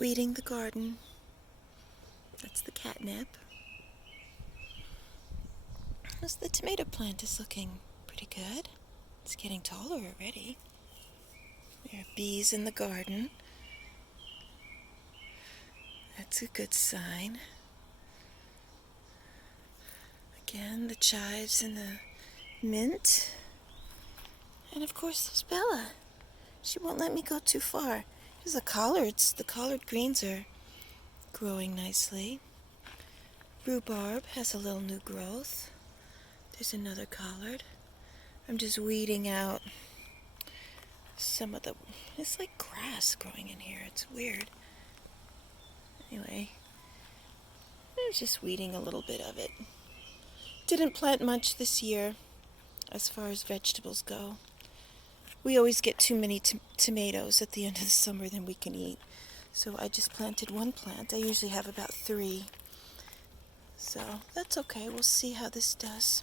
weeding the garden. That's the catnip. The tomato plant is looking pretty good. It's getting taller already. There are bees in the garden. That's a good sign. Again, the chives and the mint. And of course, there's Bella. She won't let me go too far. There's the collards. The collard greens are growing nicely. Rhubarb has a little new growth. There's another collard. I'm just weeding out some of the... It's like grass growing in here. It's weird. Anyway, I was just weeding a little bit of it. Didn't plant much this year as far as vegetables go. We always get too many tomatoes at the end of the summer than we can eat. So I just planted one plant. I usually have about 3. So that's okay. We'll see how this does.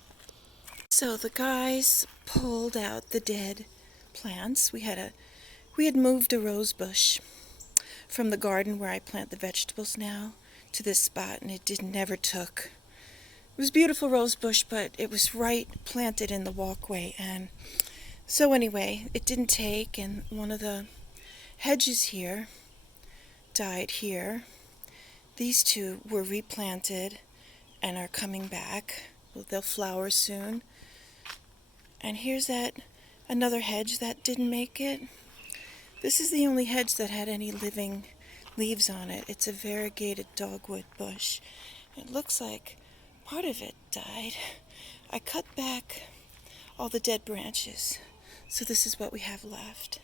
So the guys pulled out the dead plants. We had moved a rose bush from the garden where I plant the vegetables now to this spot, and it never took. It was a beautiful rose bush, but it was right planted in the walkway, and so anyway, it didn't take, and one of the hedges here died here. These 2 were replanted and are coming back. Well, they'll flower soon. And here's another hedge that didn't make it. This is the only hedge that had any living leaves on it. It's a variegated dogwood bush. It looks like part of it died. I cut back all the dead branches, so this is what we have left.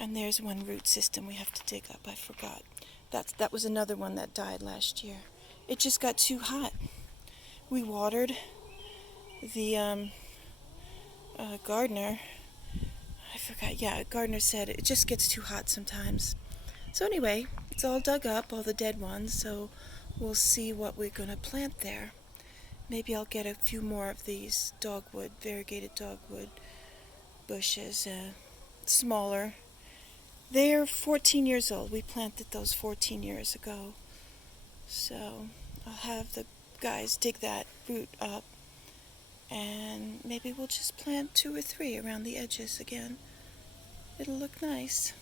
And there's one root system we have to dig up. I forgot. That was another one that died last year. It just got too hot. We watered. The gardener, I forgot, gardener said it just gets too hot sometimes. So anyway, it's all dug up, all the dead ones, so we'll see what we're going to plant there. Maybe I'll get a few more of these variegated dogwood bushes, smaller. They're 14 years old. We planted those 14 years ago. So I'll have the guys dig that root up, and maybe we'll just plant 2 or 3 around the edges again. It'll look nice.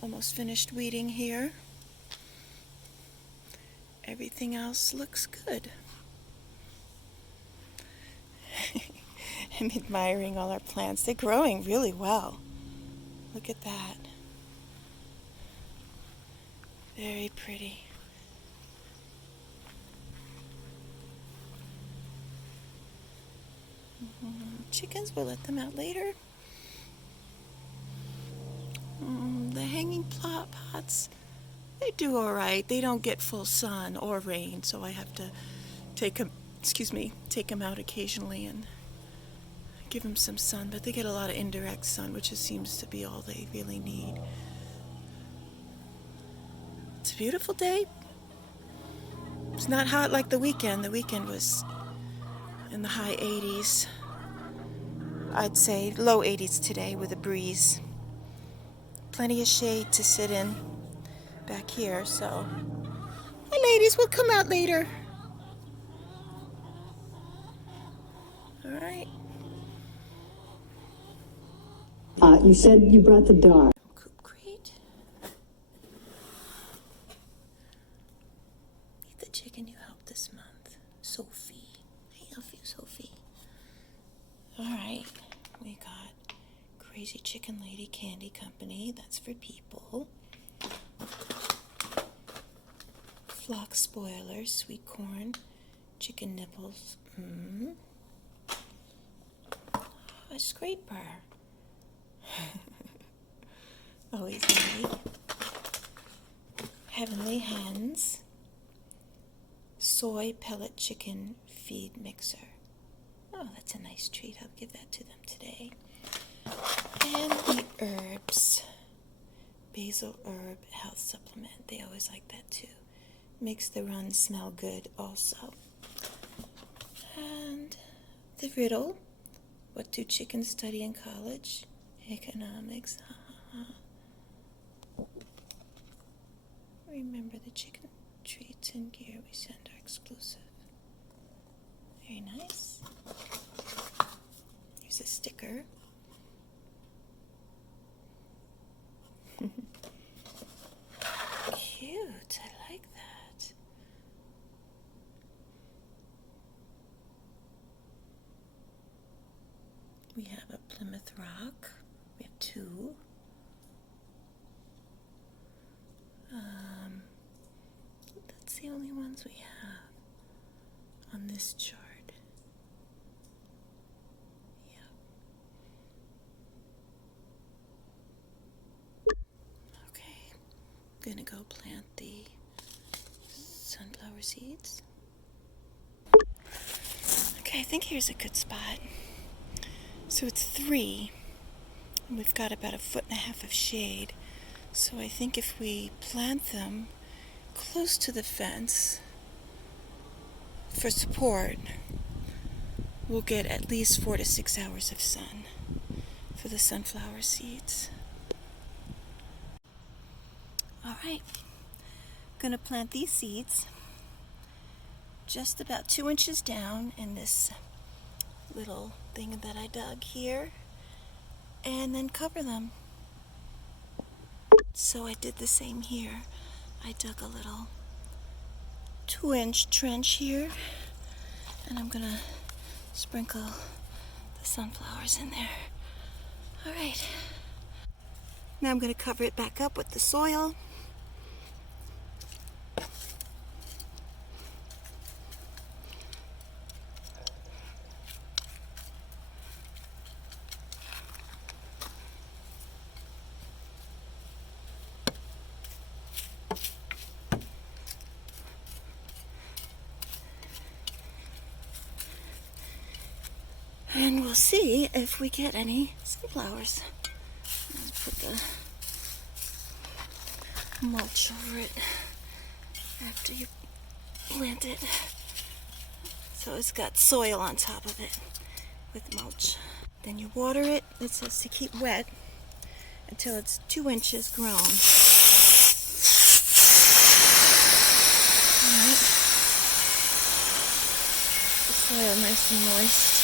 Almost finished weeding here. Everything else looks good. I'm admiring all our plants. They're growing really well. Look at that. Very pretty. Chickens, we'll let them out later. The hanging pots, they do all right. They don't get full sun or rain, so I have to take them out occasionally and give them some sun, but they get a lot of indirect sun, which seems to be all they really need. It's a beautiful day. It's not hot like the weekend. The weekend was in the high 80s. I'd say low 80s today with a breeze. Plenty of shade to sit in back here, so... Hi, ladies, we'll come out later. All right. You said you brought the dog. Coop crate. Meet the chicken you helped this month, Sophie. I love you, Sophie. All right, we got Crazy Chicken Lady Candy Company. That's for people. Flock spoilers, sweet corn, chicken nibbles. A scraper. Always handy. Heavenly Hens. Soy pellet chicken feed mixer. Oh, that's a nice treat. I'll give that to them today. And the herbs. Basil herb health supplement. They always like that too. Makes the run smell good also. And the riddle. What do chickens study in college? Economics. Remember, the chicken treats and gear we send are exclusive. Very nice. Here's a sticker. Cute, I like that. We have a Plymouth Rock. We have two. That's the only ones we have on this chart. Okay, I'm gonna go plant the sunflower seeds. Okay, I think here's a good spot. So it's 3, and we've got about 1.5 feet of shade. So I think if we plant them close to the fence for support, we'll get at least 4 to 6 hours of sun for the sunflower seeds. All right, I'm gonna plant these seeds just about 2 inches down in this little thing that I dug here, and then cover them. So I did the same here. I dug a little 2-inch trench here, and I'm gonna sprinkle the sunflowers in there. All right. Now I'm gonna cover it back up with the soil. And we'll see if we get any sunflowers. Let's put the mulch over it after you plant it. So it's got soil on top of it with mulch. Then you water it. It says to keep wet until it's 2 inches grown. Alright. The soil nice and moist.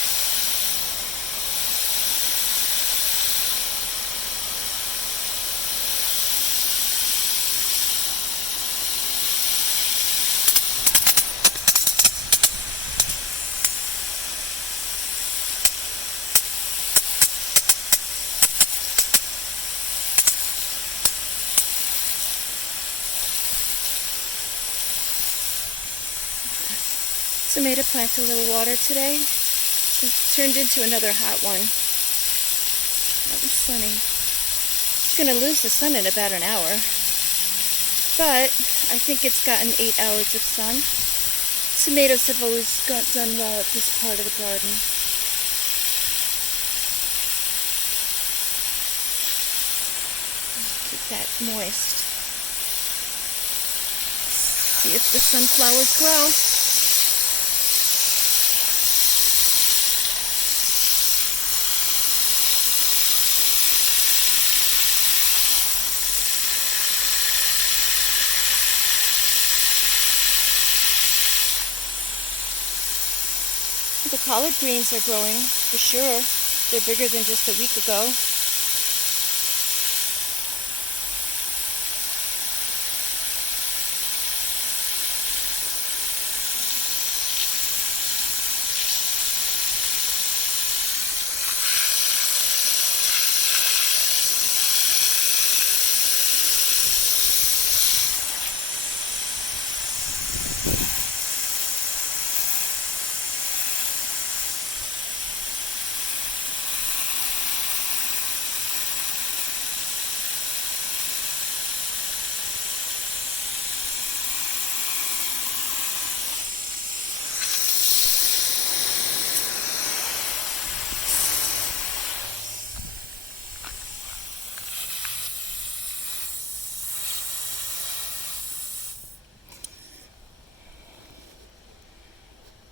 Tomato plant a little water today. It turned into another hot one. That was sunny. It's going to lose the sun in about an hour. But I think it's gotten 8 hours of sun. Tomatoes have always done well at this part of the garden. Keep that moist. See if the sunflowers grow. The collard greens are growing, for sure. They're bigger than just a week ago.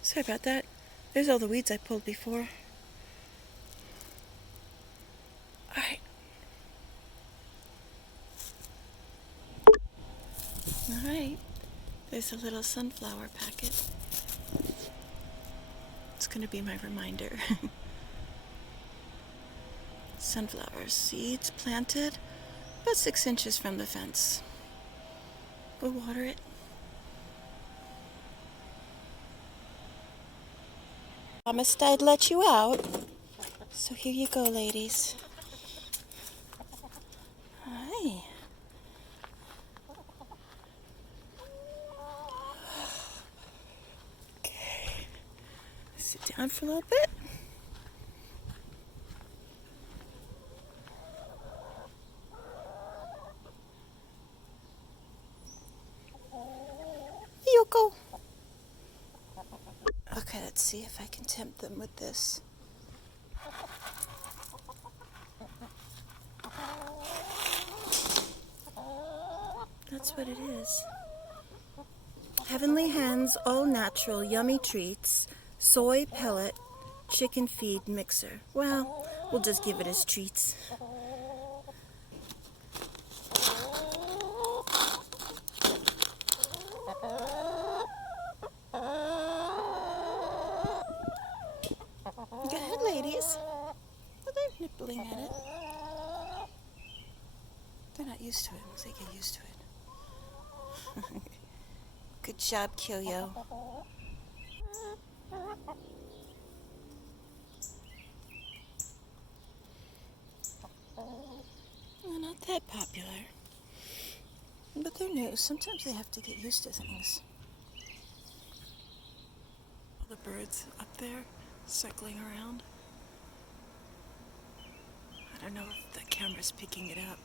Sorry about that. There's all the weeds I pulled before. Alright. All right, there's a little sunflower packet. It's going to be my reminder. Sunflower seeds planted about 6 inches from the fence. We'll water it. Promised I'd let you out. So here you go, ladies. Hi. Okay. Sit down for a little bit. Yoko. Okay, let's see if I can tempt them with this. That's what it is. Heavenly Hens All Natural Yummy Treats, Soy Pellet, Chicken Feed Mixer. Well, we'll just give it as treats. Go ahead, ladies. Well, they're nibbling at it. They're not used to it. Once they get used to it. Good job, Kyo-Yo. Well, not that popular. But they're new. Sometimes they have to get used to things. All the birds up there circling around. I don't know if the camera's picking it up.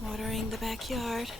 Watering the backyard.